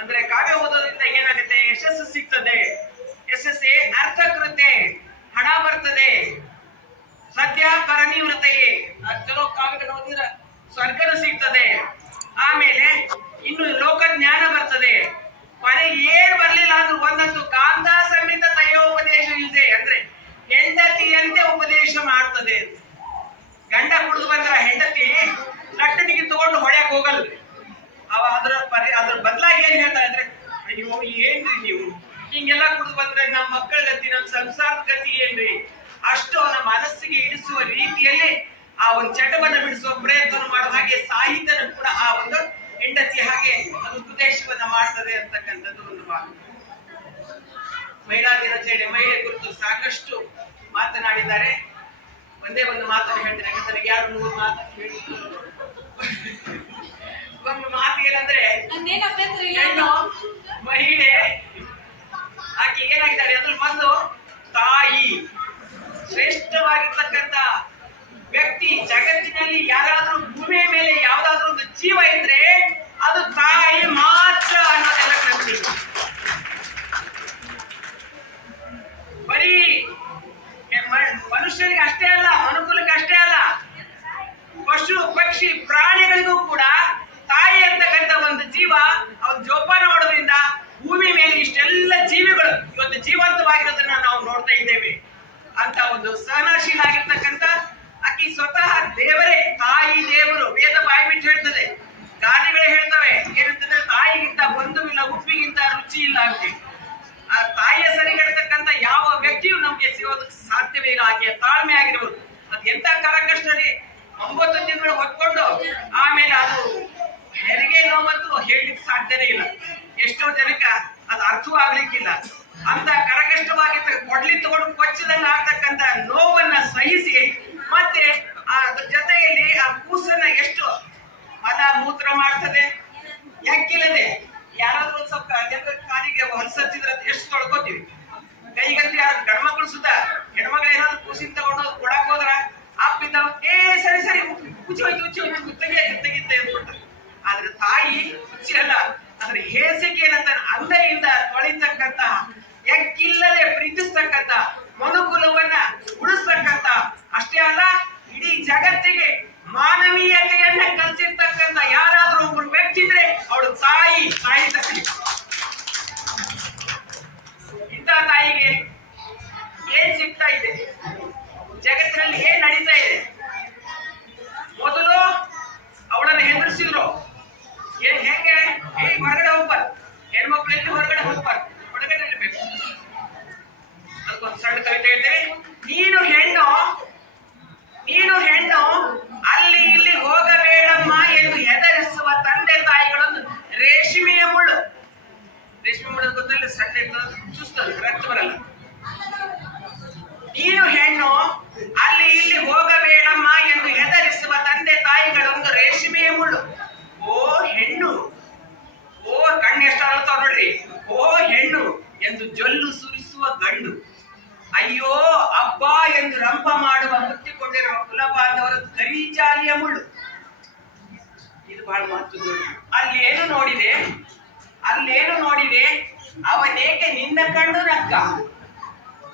ಅಂದ್ರೆ ಕಾವ್ಯ ಓದೋದ್ರಿಂದ ಏನಾಗುತ್ತೆ? ಯಶಸ್ಸು ಸಿಗ್ತದೆ. ಯಶಸ್ಸೇ ಅರ್ಥಕೃತೆ, ಹಣ ಬರ್ತದೆ. ಸದ್ಯ ಪರನಿವೃತೆಯೇ, ಚಲೋ ಕಾವ್ಯಗಳನ್ನು ಓದಿದ್ರೆ ಸ್ವರ್ಗನ ಸಿಗ್ತದೆ. ಆಮೇಲೆ ಇನ್ನು ಲೋಕ ಜ್ಞಾನ ಬರ್ತದೆ. ಮನೆಗೆ ಏನ್ ಬರ್ಲಿಲ್ಲ ಅಂದ್ರೂ ಒಂದೊಂದು ಕಾಂತ ಸಮೇತ ತಯೋಪದೇಶ ಇದೆ. ಅಂದ್ರೆ ಹೆಂಡತಿಯಂತೆ ಉಪದೇಶ ಮಾಡ್ತದೆ. ಗಂಡ ಕುಡಿದು ಬಂದ್ರ ಹೆಂಡತಿ ಲಟ್ಟಣಿಗೆ ತಗೊಂಡು ಹೊಡ್ಯಕ್ ಹೋಗಲ್ಲ. ಅದ್ರ ಬದಲಾಗಿ ಏನ್ ಹೇಳ್ತಾರೆ ಅಂದ್ರೆ, ಅಯ್ಯೋ ಏನ್ರಿ ನೀವು ಹಿಂಗೆಲ್ಲ ಕುಡಿದು ಬಂದ್ರೆ ನಮ್ಮ ಮಕ್ಕಳ ಗತಿ, ನಮ್ಮ ಸಂಸಾರದ ಗತಿ ಏನ್ರಿ? ಅಷ್ಟು ಅವನ ಮನಸ್ಸಿಗೆ ಇಡಿಸುವ ರೀತಿಯಲ್ಲಿ ಆ ಒಂದು ಚಟವನ್ನು ಬಿಡಿಸುವ ಪ್ರಯತ್ನ ಮಾಡುವ ಹಾಗೆ ಸಾಹಿತ್ಯನ ಕೂಡ ಆ ಒಂದು ಹೆಂಡತಿ ಹಾಗೆ ಅದು ಉಪದೇಶವನ್ನ ಮಾಡ್ತದೆ ಅಂತಕ್ಕಂಥದ್ದು ಒಂದು ಭಾಗ. ಮಹಿಳಾ ದಿನಾಚರಣೆ, ಮಹಿಳೆ ಕುರಿತು ಸಾಕಷ್ಟು ಮಾತನಾಡಿದ್ದಾರೆ. ಒಂದೇ ಒಂದು ಮಾತನ್ನು ಹೇಳ್ತೇನೆ, ಯಾಕಂದ್ರೆ ಯಾರು 100 ಮಾತು ಹೇಳಿದ್ರು. ಒಂದು ಮಾತು ಏನಂದ್ರೆ, ಹೆಣ್ಣು ಮಹಿಳೆ ಆಕೆ ಏನಾಗಿದ್ದಾರೆ ಅದ್ರ ಮೊದಲು ತಾಯಿ, ಶ್ರೇಷ್ಠವಾಗಿರ್ತಕ್ಕಂಥ ವ್ಯಕ್ತಿ. ಜಗತ್ತಿನಲ್ಲಿ ಯಾರಾದ್ರೂ ಭೂಮಿಯ ಮೇಲೆ ಯಾವ್ದಾದ್ರೂ ಒಂದು ಜೀವ ಇದ್ರೆ ಅದು ತಾಯಿ ಮಾತ್ರ ಅನ್ನೋದೆಲ್ಲ ಕಲ್ತಿ. ಬರೀ ಮನುಷ್ಯರಿಗೆ ಅಷ್ಟೇ ಅಲ್ಲ, ಮನುಕುಲಕ್ಕೆ ಅಷ್ಟೇ ಅಲ್ಲ, ಪಶು ಪಕ್ಷಿ ಪ್ರಾಣಿಗಳಿಗೂ ಕೂಡ ತಾಯಿ ಅಂತಕ್ಕಂಥ ಒಂದು ಜೀವ ಅವ್ರು ಜೋಪಾನ ಮಾಡೋದ್ರಿಂದ ಭೂಮಿ ಮೇಲೆ ಇಷ್ಟೆಲ್ಲ ಜೀವಿಗಳು ಇವತ್ತು ಜೀವಂತವಾಗಿರೋದನ್ನ ನಾವು ನೋಡ್ತಾ ಇದ್ದೇವೆ. ಅಂತ ಒಂದು ಸಹನಶೀಲ ಆಗಿರ್ತಕ್ಕಂಥ ಆಕಿ ಸ್ವತಃ ದೇವರೇ, ತಾಯಿ ದೇವರು. ವೇದ ಬಾಯಿ ಬಿಟ್ಟು ಹೇಳ್ತದೆ, ಗಾದೆಗಳೇ ಹೇಳ್ತವೆ ಏನಂತಂದ್ರೆ, ತಾಯಿಗಿಂತ ಬಂಧುವಿಲ್ಲ, ಉಪ್ಪಿಗಿಂತ ರುಚಿ ಇಲ್ಲ ಅಂತ. ಆ ತಾಯಿಯ ಸರಿಗಿರ್ತಕ್ಕಂಥ ಯಾವ ವ್ಯಕ್ತಿಯು ನಮ್ಗೆ ಸಿಗೋದಕ್ಕೆ ಸಾಧ್ಯವೇ ಇಲ್ಲ. ಆಕೆಯ ತಾಳ್ಮೆ ಆಗಿರ್ಬೋದು. ಅದ್ ಎಂತ ಕರಕಷ್ಟರಿ 9 ತಿಂಗಳು ಹೊತ್ಕೊಂಡು ಆಮೇಲೆ ಅದು ಹೆರಿಗೆ ನೋವಂತೂ ಹೇಳಲಿಕ್ಕೆ ಸಾಧ್ಯನೇ ಇಲ್ಲ. ಎಷ್ಟೋ ಜನಕ್ಕೆ ಅದು ಅರ್ಥವೂ ಆಗ್ಲಿಕ್ಕಿಲ್ಲ. ಅಂತ ಕರಕಷ್ಟವಾಗಿ ಕೊಡ್ಲಿ ತಗೊಂಡು ಕೊಚ್ಚಿದಂಗ ಆಗ್ತಕ್ಕಂಥ ನೋವನ್ನ ಸಹಿಸಿ ಮತ್ತೆ ಅದ್ರ ಜೊತೆಯಲ್ಲಿ ಆ ಕೂಸನ್ನ ಎಷ್ಟು ಮಲ ಮೂತ್ರ ಮಾಡ್ತದೆ ಯಾಕಿಲ್ಲದೆ. ಯಾರಾದ್ರೂ ಒಂದ್ ಸ್ವಲ್ಪ ಜನರ ಕಾಲಿಗೆ ಹೊಲಸಚ್ಚಿದ್ರೆ ಎಷ್ಟು ತೊಳ್ಕೋತೀವಿ. ಕೈಗಂತ ಯಾರು ಗಂಡ್ಮಕ್ಳು ಸುತ್ತ ಹೆಣ್ಮಕ್ಳು ಏನಾದ್ರು ಕೂಸಿನ ತಗೊಂಡು ಕೊಡಕ್ ಹೋದ್ರ ಆಪಿದ್ದಾವ, ಸರಿ ಸರಿ ಉಚ್ಚಿ ಹೋಯ್ತು ತೆಗಿತೆ ಅಂದ್ಬಿಡ್ತಾರೆ. ಆದ್ರೆ ತಾಯಿ ಉಚ್ಚಿ ಅಲ್ಲ, ಅದ್ರ ಹೇಸಿಗೆ ಏನಂತ ಅಂಗೈಯಿಂದ ತೊಳಿತಕ್ಕಂತಹ, ಎಕ್ಕಿಲ್ಲದೆ ಪ್ರೀತಿಸ್ತಕ್ಕಂಥ, ಮನುಕುಲವನ್ನ ಉಳಿಸ್ತಕ್ಕಂಥ, ಅಷ್ಟೇ ಅಲ್ಲ ಇಡೀ ಜಗತ್ತಿಗೆ ಮಾನವೀಯತೆಯನ್ನ ಕಲಿಸಿರ್ತಕ್ಕಂಥ ಯಾರಾದ್ರೂ ಒಬ್ಬರು ವ್ಯಕ್ತಿ ಇದ್ರೆ ಅವಳು ತಾಯಿ ತಕ್ಕಿ. ಇಂಥ ತಾಯಿಗೆ ಏನ್ ಸಿಗ್ತಾ ಇದೆ, ಜಗತ್ತಿನಲ್ಲಿ ಏನ್ ನಡೀತಾ ಇದೆ? ಮೊದಲು ಅವಳನ್ನು ಹೆದರಿಸಿದ್ರು. ಹೆಂಗೆ ಹೊರಗಡೆ ಹೋಗ್ಬಾರ್ದು, ಹೆಣ್ಮಕ್ಳು ಎಲ್ಲಿ ಹೊರಗಡೆ ಹೋಗ್ಬಾರ್ದು, ಒಳಗಡೆ ಇರಬೇಕು. ಅದಕ್ಕೊಂದು ಸಣ್ಣ ಕವಿತೆ ಹೇಳ್ತೇನೆ. ನೀನು ಹೆಣ್ಣು ಅಲ್ಲಿ ಇಲ್ಲಿ ಹೋಗಬೇಡಮ್ಮ ಎಂದು ಹೆದರಿಸುವ ತಂದೆ ತಾಯಿಗಳನ್ನು ರೇಷ್ಮೆಯ ಮುಳ್ಳು ಗೊತ್ತಲ್ಲ, ಸಣ್ಣ ಇರ್ತದೆ, ಚುಸ್ತದೆ, ರಕ್ತ ಬರಲ್ಲ. ನೀನು ಹೆಣ್ಣು ಅಲ್ಲಿ ಇಲ್ಲಿ ಹೋಗಬೇಡಮ್ಮ ಎಂದು ಹೆದರಿಸುವ ತಂದೆ ತಾಯಿಗಳೊಂದು ರೇಷ್ಮೆಯ ಮುಳ್ಳು. ಓ ಹೆಣ್ಣು, ಓ ಕಣ್ಣೆಷ್ಟ ಅಳ್ತಾವ ನೋಡ್ರಿ, ಓ ಹೆಣ್ಣು ಎಂದು ಜೊಲ್ಲು ಸುರಿಸುವ ಗಂಡು. ಅಯ್ಯೋ ಅಬ್ಬ ಎಂದು ರಂಪ ಮಾಡುವ ಮುತ್ತಿಕೊಂಡಿರುವ ಕುಲ ಬಾಂಧವರ ಕರಿಜಾಲಿಯ ಮುಳ್ಳು. ಇದು ಬಹಳ ಮಹತ್ವದ. ಅಲ್ಲೇನು ನೋಡಿದೆ ಅವನೇಕೆ ನಿನ್ನ ಕಂಡು ನಕ್ಕ.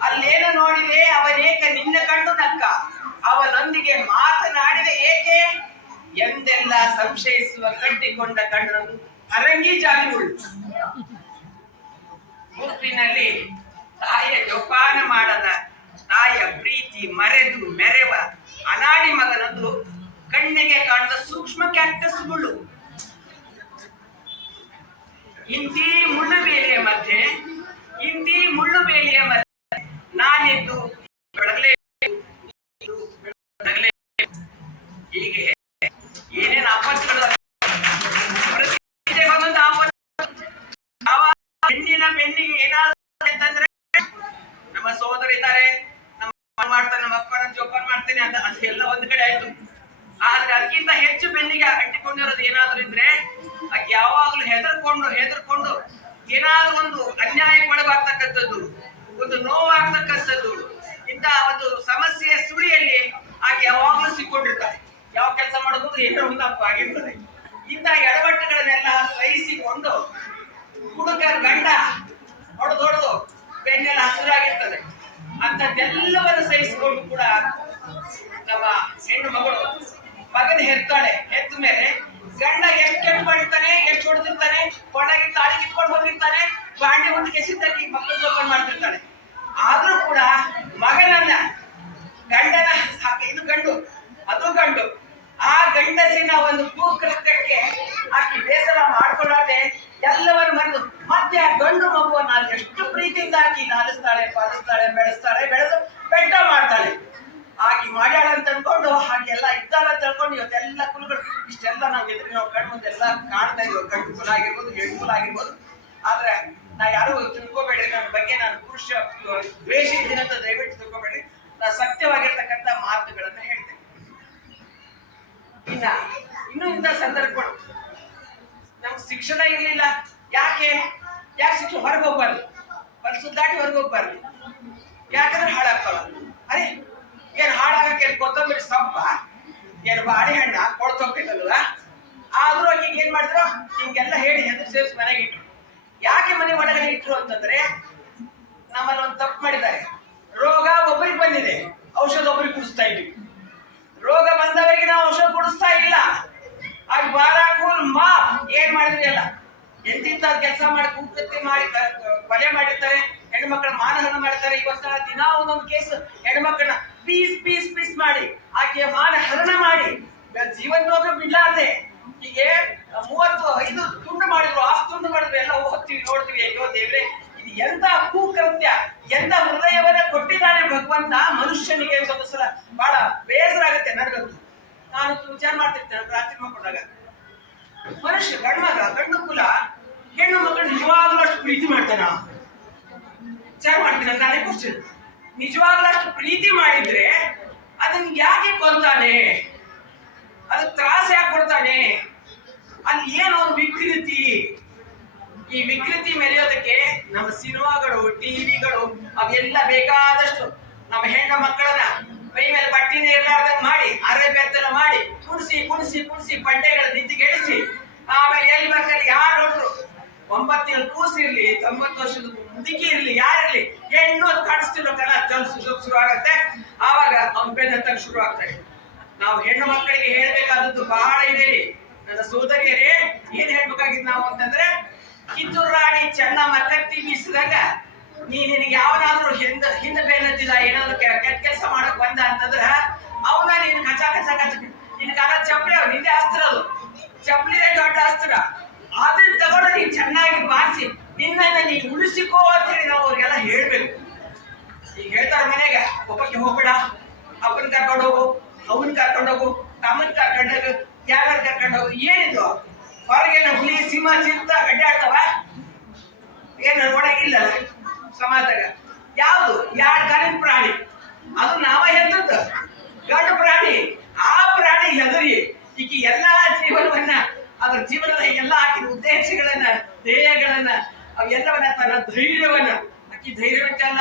ಅಲ್ಲೇನು ನೋಡಿದೆ ಅವನೇಕೆ ನಿನ್ನ ಕಂಡು ನಕ್ಕ. ಅವನೊಂದಿಗೆ ಮಾತನಾಡಿದೆ ಏಕೆ ಎಂದೆಲ್ಲ ಸಂಶಯಿಸುವ ಕಟ್ಟಿಕೊಂಡ ಕಂಡರನ್ನು ಅರಂಗಿ ಜಾಲಿ ಮುಳ್ಳು. ಮುಪ್ಪಿನಲ್ಲಿ ತಾಯಿಯ ಜೋಪಾನ ಮಾಡದ, ತಾಯಿಯ ಪ್ರೀತಿ ಮರೆದು ಮೆರೆವ ಅನಾಡಿ ಮಗನದ್ದು ಕಣ್ಣಿಗೆ ಕಾಣದ ಸೂಕ್ಷ್ಮ ಕ್ಯಾಕ್ಟಸ್ ಮುಳ್ಳು. ಇಂತಿ ಮುಳ್ಳು ಬೇಲಿಯ ಮಧ್ಯೆ ನಾನಿದ್ದು ಬೆಳಗಲೇ ಹೀಗೆ ಏನೇನು ಆಪತ್ತುಗಳು ಹೆಣ್ಣಿನ ಬೆನ್ನಿಗೆ ಏನಾದ್ರು ಅಂತಂದ್ರೆ, ನಮ್ಮ ಸಹೋದರ ಇದ್ದಾರೆ, ನಮ್ಮ ಮಾಡ್ತಾರೆ, ನಮ್ಮ ಅಪ್ಪನ ಜೋಪಾನ ಮಾಡ್ತೇನೆ ಅಂತ ಅದೆಲ್ಲ ಒಂದ್ ಕಡೆ ಆಯ್ತು. ಆದ್ರೆ ಅದಕ್ಕಿಂತ ಹೆಚ್ಚು ಬೆನ್ನಿಗೆ ಅಂಟಿಕೊಂಡಿರೋದು ಏನಾದ್ರು ಇದ್ರೆ ಯಾವಾಗ್ಲೂ ಹೆದರ್ಕೊಂಡು ಏನಾದ್ರೂ ಒಂದು ಅನ್ಯಾಯಕ್ಕೊಳಗಾಗ್ತಕ್ಕಂಥದ್ದು, ಒಂದು ನೋವಾಗ್ತಕ್ಕಂಥದ್ದು, ಇಂತ ಒಂದು ಸಮಸ್ಯೆಯ ಸುಳಿಯಲ್ಲಿ ಆಕೆ ಯಾವಾಗ್ಲೂ ಸಿಕ್ಕೊಂಡಿರ್ತಾರೆ. ಯಾವ ಕೆಲಸ ಮಾಡೋದು ಏನೋ ಒಂದು ಆಗಿರ್ತದೆ. ಇಂತಹ ಎಡವಟ್ಟುಗಳನ್ನೆಲ್ಲ ಸಹಿಸಿಕೊಂಡು ಹುಡುಗ ಗಂಡ ಹೊಡೆದೊಡೆದು ಬೆನ್ನೆಲ್ಲ ಹಸಿರಾಗಿರ್ತದೆ. ಅಂತದ್ದೆಲ್ಲವನ್ನು ಸಹಿಸಿಕೊಂಡು ಕೂಡ ನಮ್ಮ ಹೆಣ್ಣು ಮಗಳು ಮಗನ ಹೆರ್ತಾಳೆ. ಹೆತ್ತ ಮೇಲೆ ಗಂಡ ಎಷ್ಟು ಕೆಟ್ಟು ಮಾಡಿರ್ತಾನೆ, ಎಷ್ಟು ಹೊಡೆದಿರ್ತಾನೆ, ಕೊಂಡಾಗಿ ತಾಳಿ ಕಿತ್ಕೊಂಡು ಹೋಗಿರ್ತಾನೆ, ಬಾಂಡೆ ಒಂದು ಕೆಸಿದ್ದಾಗಿ ಮಕ್ಕಳು ಜೋಪಾನ ಮಾಡ್ತಿರ್ತಾಳೆ. ಆದ್ರೂ ಕೂಡ ಮಗನನ್ನ ಗಂಡನ ಇದು ಗಂಡು, ಅದು ಗಂಡು, ಆ ಗಂಡಸಿನ ಒಂದು ಕೂಕೃತ್ಯಕ್ಕೆ ಆಕಿ ಬೇಸರ ಮಾಡ್ಕೊಳ್ಳಾದೆ ಎಲ್ಲವನ್ನು ಮರೆದು ಮತ್ತೆ ಆ ಗಂಡು ಮಗುವನ್ನ ಎಷ್ಟು ಪ್ರೀತಿಯಿಂದ ಆಕಿ ನಾಲಿಸ್ತಾಳೆ, ಪಾಲಿಸ್ತಾಳೆ, ಬೆಳೆದು ಬೆಟ್ಟ ಮಾಡ್ತಾಳೆ. ಆಗಿ ಮಾಡ್ಯಾಳ ಅಂತ ಅನ್ಕೊಂಡು ಹಾಗೆಲ್ಲ ಇದ್ದಾಳ ಅಂತ ಅನ್ಕೊಂಡು ಇವತ್ತೆಲ್ಲ ಕುಲಗಳು ಇಷ್ಟೆಲ್ಲ ನಾವು ಕಣ್ಣು ಮುಂದೆಲ್ಲ ಕಾಣ್ತಾ ಇದ್ವಿ. ಗಂಡು ಕುಲ ಆಗಿರ್ಬೋದು, ಹೆಣ್ಣು ಕುಲ ಆಗಿರ್ಬೋದು. ಆದ್ರೆ ನಾ ಯಾರು ತಿಳ್ಕೊಬೇಡ್ರಿ, ನನ್ನ ಬಗ್ಗೆ ನಾನು ಪುರುಷ ದ್ವೇಷ ಇದ್ದೀನಿ ಅಂತ ದಯವಿಟ್ಟು ತಿಳ್ಕೊಬೇಡ್ರಿ. ನಾ ಸತ್ಯವಾಗಿರ್ತಕ್ಕಂಥ ಮಾತುಗಳನ್ನ ಹೇಳ್ತೇನೆ. ಇನ್ನೂ ಇಂಥ ಸಂದರ್ಭಗಳು ನಮ್ಗೆ ಶಿಕ್ಷಣ ಇರ್ಲಿಲ್ಲ. ಯಾಕೆ ಶಿಕ್ಷಣ ಹೊರಗೆ ಹೋಗ್ಬಾರ್ದು, ಸುದ್ದಾಟಿ ಹೊರಗೆ ಹೋಗ್ಬಾರ್ದು. ಯಾಕಂದ್ರೆ ಹಾಳಾಗ್ತಾವ. ಅರೆ ಏನ್ ಹಾಳಾಗಕ್ಕೆ ಕೊತ್ತಂಬರಿ ಸೊಪ್ಪ, ಏನ್ ಬಾಳೆಹಣ್ಣ ಕೊಡ್ತೋಗ್ಬೇಕಲ್ವ. ಆದ್ರೂ ಈಗ ಏನ್ ಮಾಡಿದ್ರು, ಹಿಂಗೆಲ್ಲ ಹೇಳಿ ಹೆಂದ್ರೆ ಸೇರಿಸಿ ಮನೆಗೆ ಇಟ್ರು. ಯಾಕೆ ಮನೆ ಒಳಗಡೆ ಇಟ್ರು ಅಂತಂದ್ರೆ ನಮ್ಮಲ್ಲಿ ಒಂದು ತಪ್ಪು ಮಾಡಿದ್ದಾರೆ. ರೋಗ ಒಬ್ಬರಿಗೆ ಬಂದಿದೆ, ಔಷಧ ಒಬ್ಬರಿಗೆ ಕುಡಿಸ್ತಾ ಇದ್ವಿ. ರೋಗ ಬಂದವರಿಗೆ ನಾವು ಔಷಧ ಕುಡಿಸ್ತಾ ಇಲ್ಲ. ಆಗ ಬಾರ ಕೂಲ್ ಮಾಫ್ ಏನ್ ಮಾಡಿದ್ರಿ ಎಲ್ಲ ಎಂತಿಂತ ಕೆಲಸ ಮಾಡಿ ಕೂಕೃತಿ ಮಾಡಿ ಕೊಲೆ ಮಾಡಿರ್ತಾರೆ, ಹೆಣ್ಮಕ್ಳ ಮಾನಹರಣ ಮಾಡ್ತಾರೆ. ಇವತ್ತ ದಿನ ಒಂದೊಂದು ಕೇಸ್ ಹೆಣ್ಮಕ್ಳನ್ನ ಪೀಸ್ ಮಾಡಿ ಆಕೆಯ ಮಾನಹರಣ ಮಾಡಿ ಜೀವನದೋಗ ಬಿಡ್ಲಾರ್ದೆ ಹೀಗೆ 35 ತುಂಡು ಮಾಡಿದ್ರು, ತುಂಡು ಮಾಡಿದ್ರು, ಎಲ್ಲ ಹೋಗ್ತೀವಿ ನೋಡ್ತೀವಿ. ಅಯ್ಯೋ ದೇವ್ರೆ, ಇದು ಎಂತ ಕೂಕೃತ್ಯ, ಎಂತ ಹೃದಯವನ್ನ ಕೊಟ್ಟಿದ್ದಾನೆ ಭಗವಂತ ಮನುಷ್ಯನಿಗೆ ಅಂತ ಒಂದು ಸಲ ಬಹಳ ಬೇಸರ ಆಗುತ್ತೆ ನನಗಂತೂ. ನಾನು ವಿಚಾರ ಮಾಡ್ತಿರ್ತೇನೆ ರಾತ್ರಿ ಮಕ್ಕಳಾಗ. ಮನುಷ್ಯ ಗಂಡು ಕುಲ ಹೆಣ್ಣು ಮಕ್ಕಳು ನಿಜವಾಗ್ಲೂ ಅಷ್ಟು ಪ್ರೀತಿ ಮಾಡ್ತಾನ? ವಿಚಾರ ಮಾಡ್ತೀನಿ ನಾನೇ ಕ್ವಶನ್. ನಿಜವಾಗ್ಲೂ ಅಷ್ಟು ಪ್ರೀತಿ ಮಾಡಿದ್ರೆ ಅದನ್ನ ಯಾಕೆ ಕೊಲ್ತಾನೆ? ಅದಕ್ಕೆ ತ್ರಾಸ ಯಾಕೆ ಕೊಡ್ತಾನೆ? ಅಲ್ಲಿ ಏನೋ ಒಂದು ವಿಕೃತಿ. ಈ ವಿಕೃತಿ ಮೆರೆಯೋದಕ್ಕೆ ನಮ್ಮ ಸಿನಿಮಾಗಳು, ಟಿವಿಗಳು ಅವೆಲ್ಲ ಬೇಕಾದಷ್ಟು ನಮ್ಮ ಹೆಣ್ಣು ಮಕ್ಕಳನ್ನ ಮೈ ಮೇಲೆ ಬಟ್ಟೆನೇ ಇರ್ಲಾರ್ದಂಗ್ ಮಾಡಿ, ಅರೆ ಬೆತ್ತನ ಮಾಡಿ, ಕುಣಿಸಿ ಪಡ್ಡೆಗಳ ನಿಂತಿಗೆಡಿಸಿ, ಆಮೇಲೆ ಎಲ್ಲಿ ಬೇಕಾದ್ರೆ ಯಾರು ನೋಡ್ರು 9 ತಿಂಗಳು ಕೂಸಿರ್ಲಿ, 90 ವರ್ಷದ ಮುದುಕಿ ಇರ್ಲಿ, ಯಾರಿರ್ಲಿ, ಹೆಣ್ಣು ಅದು ಕಾಣಿಸ್ತಿರೋ ಕಣ ಶುರು ಆಗತ್ತೆ. ಆವಾಗ ಅಂಪೆನಂತ ಶುರು ಆಗ್ತಾರೆ. ನಾವು ಹೆಣ್ಣು ಮಕ್ಕಳಿಗೆ ಹೇಳ್ಬೇಕಾದದ್ದು ಬಹಳ ಇದೆ. ನನ್ನ ಸೋದರಿಯರೇ, ಏನ್ ಹೇಳ್ಬೇಕಾಗಿದ್ ನಾವು ಅಂತಂದ್ರೆ, ಕಿತ್ತೂರು ರಾಣಿ ಚೆನ್ನಮ್ಮ ಕತ್ತಿ ಬೀಸಿದಾಗ ನಿನಗೆ ಯಾವನಾದ್ರೂ ಹಿಂದ ಬೇನತ್ತಿದ ಏನಾದ್ರು ಕೆಟ್ಟ ಕೆಲಸ ಮಾಡಕ್ ಬಂದ ಅಂತಂದ್ರ ಅವನ ನೀನ್ ಕಚ ನಿನ್ಗಾರ ಚಪ್ಪಲಿ ಅವ್ರು ಹಿಂದೆ ಅಸ್ತ್ರ, ಅದು ಚಪ್ಪಲಿನೇ ದೊಡ್ಡ ಅಸ್ತ್ರ. ಅದನ್ನ ತಗೊಂಡು ನೀನ್ ಚೆನ್ನಾಗಿ ಬಾರಿಸಿ ನಿನ್ನನ್ನ ನೀನ್ ಉಳಿಸಿಕೋ ಅಂತೇಳಿ ನಾವು ಅವ್ರಿಗೆಲ್ಲ ಹೇಳ್ಬೇಕು. ಈಗ ಹೇಳ್ತಾರ ಮನೆಗೆ ಒಬ್ಬಕ್ಕೆ ಹೋಗ್ಬೇಡ, ಅಪ್ಪನ್ ಕರ್ಕೊಂಡು ಹೋಗು, ಅವನ್ ಕರ್ಕೊಂಡು ಹೋಗು, ತಮ್ಮನ್ ಕರ್ಕೊಂಡೋಗು, ಯಾರು ಕರ್ಕೊಂಡು ಹೋಗು. ಏನಿದು ಹೊರಗೇನ ಹುಲಿ ಸಿಂಹ ಚಿತ್ತ ಅಡ್ಡಾಡ್ತಾವ? ಏನು ಒಳಗಿಲ್ಲ ಸಮಾಜದಾಗ. ಯಾವುದು ಎರಡು ಕಾಲಿನ ಪ್ರಾಣಿ, ಅದು ನಾವ ಹೆತ್ತದ್ದು ಗಂಡು ಪ್ರಾಣಿ. ಆ ಪ್ರಾಣಿ ಹೆದರಿ ಈಕಿ ಎಲ್ಲಾ ಜೀವನವನ್ನ, ಅದ್ರ ಜೀವನದ ಎಲ್ಲ ಹಾಕಿದ ಉದ್ದೇಶಗಳನ್ನ, ಧ್ಯೇಯಗಳನ್ನ, ಅವೆಲ್ಲವನ್ನ, ತನ್ನ ಧೈರ್ಯವನ್ನ, ಆಕಿ ಧೈರ್ಯವಂತಲ್ಲ,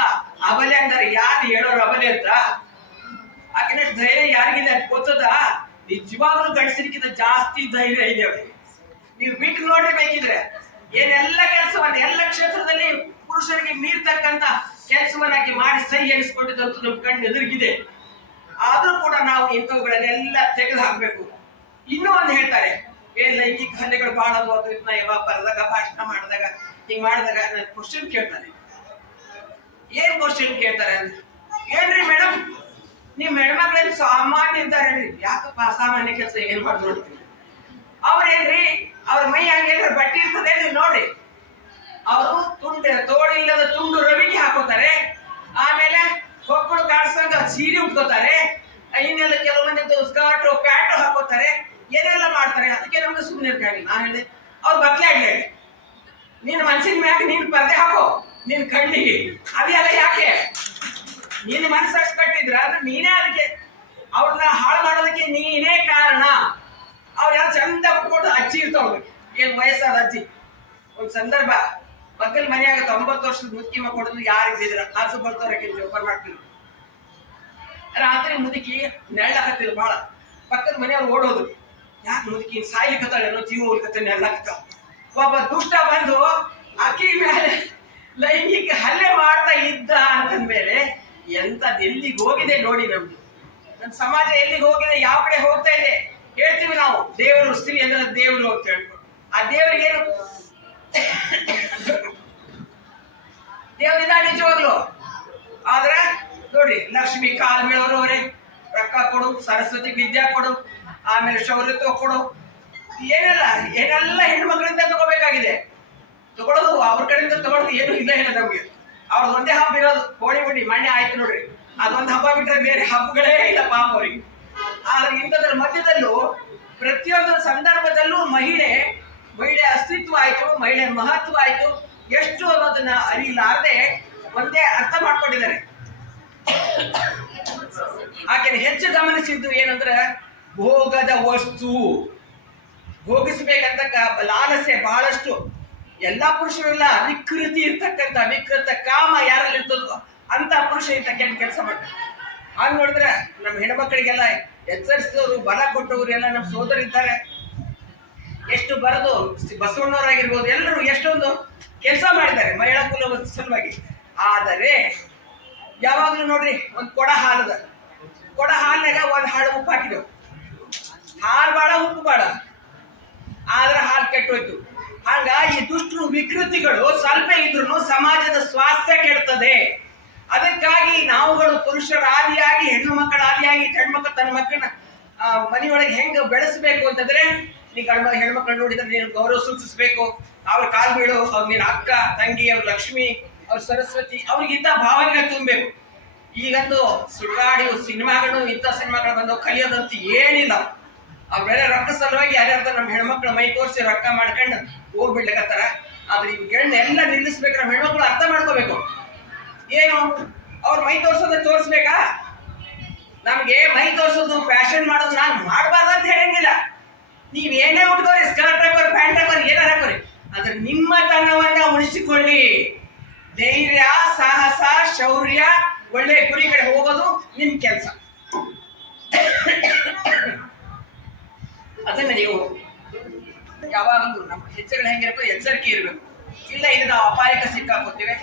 ಅಬಲೆ ಅಂತಾರೆ. ಯಾರು ಹೇಳೋರು ಅಬಲೆ ಅಂತ? ಆಕಿನ ಧೈರ್ಯ ಯಾರಿಗಿದೆ ಅಂತ ಗೊತ್ತದ? ನಿಜವಾಗ್ಲೂ ಗಂಡಸರಿಗಿಂತ ಜಾಸ್ತಿ ಧೈರ್ಯ ಇದೆ ಅವ್ರಿಗೆ. ನೀವು ಬಿಟ್ಟು ನೋಡ್ರಿ ಬೇಕಿದ್ರೆ. ಏನೆಲ್ಲ ಕೆಲಸವನ್ನ ಎಲ್ಲ ಕ್ಷೇತ್ರದಲ್ಲಿ ಪುರುಷರಿಗೆ ಮೀರ್ತಕ್ಕಂತ ಕೆಲಸವನ್ನಾಗಿ ಮಾಡಿ ಸೈ ಎನಿಸ್ಕೊಂಡಿದ್ದಂತೂ ನಮ್ ಕಣ್ಣು ಎದುರಿಗಿದೆ. ಆದ್ರೂ ಕೂಡ ನಾವು ಇಂಥವುಗಳನ್ನೆಲ್ಲ ತೆಗೆದು ಹಾಕ್ಬೇಕು. ಇನ್ನೂ ಒಂದು ಹೇಳ್ತಾರೆ, ಲೈಂಗಿಕ ಹಲ್ಲೆಗಳು ಬಹಳ ಯಾವಾಗ ಬರೆದಾಗ, ಭಾಷಣ ಮಾಡಿದಾಗ, ಹಿಂಗ್ ಮಾಡಿದಾಗ ಕ್ವಶನ್ ಕೇಳ್ತಾರೆ. ಏನ್ ಕ್ವಶನ್ ಕೇಳ್ತಾರೆ ಅಂದ್ರೆ, ಏನ್ರಿ ಮೇಡಮ್ ನೀವ್ ಹೆಣ್ಮಕ್ಳೇನ್ ಸಾಮಾನ್ಯ ಇದ್ದಾರೆ? ಯಾಕಪ್ಪ ಅಸಾಮಾನ್ಯ ಕೆಲಸ ಏನ್ ಮಾಡಿ ನೋಡ್ತೀವಿ? ಅವ್ರೇನ್ರಿ ಅವ್ರ ಮೈ ಹಂಗೇನ್ರ ಬಟ್ಟೆ ಇರ್ತದೆ ನೀವು ನೋಡ್ರಿ, ಅವರು ತೋಳಿಲ್ಲದ ತುಂಡು ರವಿಗೆ ಹಾಕೋತಾರೆ. ಆಮೇಲೆ ಹೊಕ್ಕಳು ಕಾಡ್ಸಂಗ ಸೀರೆ ಉಟ್ಕೋತಾರೆ. ಇನ್ನೆಲ್ಲ ಕೆಲವೊಂದು ಸ್ಕರ್ಟ್ ಪ್ಯಾಂಟ್ ಹಾಕೋತಾರೆ, ಏನೆಲ್ಲ ಮಾಡ್ತಾರೆ. ಅದಕ್ಕೆ ನಮ್ಗೆ ಸುಮ್ಮನೆ ಇರ್ಕಾಗಿಲ್ಲ. ನಾ ಹೇಳಿದೆ ಅವ್ರು ಬತ್ಲೆ ಆಗ್ಲಿ, ನೀನ್ ಮನ್ಸಿನ ಮ್ಯಾಗ ನೀನ್ ಪರ್ದೆ ಹಾಕೋ, ನಿನ್ ಕಣ್ಣಿಗೆ ಅದೆಲ್ಲ ಯಾಕೆ? ನೀನ್ ಮನಸ್ಸು ಕಟ್ಟಿದ್ರ ಅಂದ್ರೆ ನೀನೇ ಅದಕ್ಕೆ ಅವ್ರನ್ನ ಹಾಳು ಮಾಡೋದಕ್ಕೆ ನೀನೇ ಕಾರಣ. ಅವ್ರು ಯಾರು ಚಂದ ಉಟ್ಕೊಂಡು ಅಜ್ಜಿ ಇರ್ತಾವ, ಏನ್ ವಯಸ್ಸಾದ ಅಜ್ಜಿ. ಒಂದ್ ಸಂದರ್ಭ ಮಕ್ಕಳ ಮನೆಯಾಗ 90 ವರ್ಷದ ಮುದುಕಿ ಮಕ್ಕಳು ಯಾರಿದ್ರ ಕಾಸು ಬರ್ತವ್ರ ಜೋಪಾನ ಮಾಡ್ತಿದ್ರು. ರಾತ್ರಿ ಮುದುಕಿ ನೆಳ್ಳಾಕತ್ತಿದ್ರು ಬಹಳ. ಪಕ್ಕದ ಮನೆಯವ್ರು ಓಡೋದು, ಯಾಕೆ ಮುದುಕಿ ಸಾಯ್ಲಿಕ್ಕತ್ತಾಳೆ ಅನ್ನೋ, ಜೀವ ಉಳ್ಕತ್ತೆ ನೆಳ್ಳಾಕತ್ತ. ಒಬ್ಬ ದುಷ್ಟ ಬಂದು ಆಕಿ ಮೇಲೆ ಲೈಂಗಿಕ ಹಲ್ಲೆ ಮಾಡ್ತಾ ಇದ್ದ ಅಂತಂದ್ಮೇಲೆ ಎಂತದ್ ಎಲ್ಲಿಗೆ ಹೋಗಿದೆ ನೋಡಿ. ನಮ್ದು ನಮ್ಮ ಸಮಾಜ ಎಲ್ಲಿಗೆ ಹೋಗಿದೆ, ಯಾವ ಕಡೆ ಹೋಗ್ತಾ ಇದೆ ಹೇಳ್ತೀವಿ ನಾವು. ದೇವರು ಸ್ತ್ರೀ ಅಂದ್ರೆ ದೇವರು ಅಂತ ಹೇಳ್ಕೊಂಡು ಆ ದೇವರಿಗೇನು ದೇವರಿಲ್ಲ ನಿಜವಾಗ್ಲು. ಆದ್ರೆ ನೋಡಿ, ಲಕ್ಷ್ಮಿ ಕಾಲ್ ಬೀಳೋರು ಅವರೇ, ರೊಕ್ಕ ಕೊಡು, ಸರಸ್ವತಿ ವಿದ್ಯಾ ಕೊಡು, ಆಮೇಲೆ ಶೌರ್ಯತ್ವ ಕೊಡು, ಏನೆಲ್ಲ ಹೆಣ್ಣು ಮಕ್ಕಳಿಂದ ತಗೋಬೇಕಾಗಿದೆ. ತಗೊಳ್ಳೋದು ಅವ್ರ ಕಡೆಯಿಂದ ತಗೊಳ್ಳೋದು ಏನು ಇಲ್ಲ ನಮ್ಗೆ. ಅವ್ರದ್ದು ಒಂದೇ ಹಬ್ಬ ಇರೋದು ಹೋಳಿ ಹುಣ್ಣಿ, ಮೊನ್ನೆ ಆಯ್ತು ನೋಡ್ರಿ. ಅದೊಂದು ಹಬ್ಬ ಬಿಟ್ರೆ ಬೇರೆ ಹಬ್ಬಗಳೇ ಇಲ್ಲ ಪಾಪ ಅವ್ರಿಗೆ. ಆದ್ರೆ ಇಂಥದ್ರ ಮಧ್ಯದಲ್ಲೂ ಪ್ರತಿಯೊಂದು ಸಂದರ್ಭದಲ್ಲೂ ಮಹಿಳೆ ಅಸ್ತಿತ್ವ ಆಯ್ತು, ಮಹಿಳೆ ಮಹತ್ವ ಆಯ್ತು ಎಷ್ಟು ಅನ್ನೋದನ್ನ ಅರಿಲಾರದೆ ಒಂದೇ ಅರ್ಥ ಮಾಡ್ಕೊಂಡಿದ್ದಾರೆ. ಆಕೆನ ಹೆಚ್ಚು ಗಮನಿಸಿದ್ದು ಏನಂದ್ರೆ ಭೋಗದ ವಸ್ತು ಭೋಗಿಸ್ಬೇಕಂತ ಲಾಲಸೆ ಬಹಳಷ್ಟು. ಎಲ್ಲಾ ಪುರುಷರೆಲ್ಲ ವಿಕೃತಿ ಇರ್ತಕ್ಕಂಥ ವಿಕೃತ ಕಾಮ ಯಾರಲ್ಲಿ ಇರ್ತದೋ ಅಂತ ಪುರುಷ ಇಂತ ಕೆಲಸ ಮಾಡ್ತಾರೆ. ಹಾಗೆ ನೋಡಿದ್ರೆ ನಮ್ಮ ಹೆಣ್ಮಕ್ಳಿಗೆಲ್ಲ ಎಚ್ಚರಿಸಿದವರು, ಬಲ ಕೊಟ್ಟವರು ಎಲ್ಲ ನಮ್ಮ ಸೋದರಿದ್ದಾರೆ. ಎಷ್ಟು ಬರದು ಬಸವಣ್ಣವರಾಗಿರ್ಬೋದು, ಎಲ್ಲರೂ ಎಷ್ಟೊಂದು ಕೆಲಸ ಮಾಡಿದ್ದಾರೆ ಮಹಿಳಾ ಕುಲದ ಸಲುವಾಗಿ. ಆದರೆ ಯಾವಾಗ್ಲೂ ನೋಡ್ರಿ, ಒಂದು ಕೊಡ ಹಾಲ್ನಾಗ ಒಂದ್ ಹಾಳು ಉಪ್ಪು ಹಾಕಿದೆವು. ಹಾಲು ಬಾಳ ಉಪ್ಪು ಬಾಳ, ಆದ್ರೆ ಹಾಲು ಕೆಟ್ಟೋಯ್ತು. ಹಾಗಾಗಿ ದುಷ್ಟರು ವಿಕೃತಿಗಳು ಸ್ವಲ್ಪ ಇದ್ರು ಸಮಾಜದ ಸ್ವಾಸ್ಥ್ಯ ಕೆಡ್ತದೆ. ಅದಕ್ಕಾಗಿ ನಾವುಗಳು ಪುರುಷರ ಆದಿಯಾಗಿ ಹೆಣ್ಣು ಮಕ್ಕಳ ಆದಿಯಾಗಿ ಹೆಣ್ಮಕ್ಳು ತನ್ನ ಮಕ್ಕಳನ್ನ ಮನೆಯೊಳಗೆ ಹೆಂಗ ಬೆಳೆಸಬೇಕು ಅಂತಂದ್ರೆ, ನೀ ಹೆಣ್ಮಕ್ಳು ನೋಡಿದ್ರೆ ನೀನು ಗೌರವ ಸೂಚಿಸ್ಬೇಕು, ಅವ್ರ ಕಾಲ್ ಬೀಳು, ಅವ್ರ ನೀನ್ ಅಕ್ಕ ತಂಗಿ, ಅವ್ರ ಲಕ್ಷ್ಮಿ, ಅವ್ರ ಸರಸ್ವತಿ, ಅವ್ರಿಗಿಂತ ಭಾವನೆಗಳು ತುಂಬಬೇಕು. ಈಗಂತೂ ಸುಳ್ಳಾಡಿ ಸಿನಿಮಾಗಳು, ಇಂಥ ಸಿನಿಮಾಗಳು ಬಂದು ಕಲಿಯೋದಂತೂ ಏನಿಲ್ಲ. ಅವ್ರೆಲ್ಲ ರೊಕ್ಕ ಸಲುವಾಗಿ ಯಾರ್ಯಾರ್ದ ನಮ್ಮ ಹೆಣ್ಮಕ್ಳು ಮೈ ತೋರಿಸಿ ರೊಕ್ಕ ಮಾಡ್ಕೊಂಡು ಹೋಗ್ಬಿಡ್ಲಿಕ್ಕತ್ತಾರ. ಆದ್ರೆ ಈ ಹೆಣ್ಣು ಎಲ್ಲ ನಿಲ್ಲಿಸ್ಬೇಕು. ನಮ್ಮ ಹೆಣ್ಮಕ್ಳು ಅರ್ಥ ಮಾಡ್ಕೋಬೇಕು. ಏನು ಅವ್ರ ಮೈ ತೋರಿಸ್ಬೇಕಾ? ನಮ್ಗೆ ಮೈ ತೋರ್ಸೋದು ಫ್ಯಾಷನ್ ಮಾಡೋದು ನಾನು ಮಾಡಬಾರ್ದು ಅಂತ ಹೇಳಂಗಿಲ್ಲ. ನೀವ್ ಏನೇ ಉಟ್ಕೋರಿ, ಸ್ಕರ್ಟ್ ಹಾಕೋರಿ, ಪ್ಯಾಂಟ್ ಹಾಕೋರಿ, ಏನಾರ ಹಾಕೋರಿ, ಆದ್ರೆ ನಿಮ್ಮ ತನವನ್ನ ಉಳಿಸಿಕೊಳ್ಳಿ. ಧೈರ್ಯ, ಸಾಹಸ, ಶೌರ್ಯ, ಒಳ್ಳೆ ಗುರಿ ಕಡೆ ಹೋಗೋದು ನಿಮ್ ಕೆಲಸ. ಅದನ್ನ ನೀವು ಯಾವಾಗಲೂ ನಮ್ಮ ಹೆಜ್ಜೆಗಳು ಹೆಂಗಿರಬೇಕು, ಎಚ್ಚರಿಕೆ ಇರಬೇಕು. ಇಲ್ಲ ಇದು ನಾವು ಅಪಾಯಕ್ಕೆ ಸಿಕ್ಕಾಕೋತೀವಿ.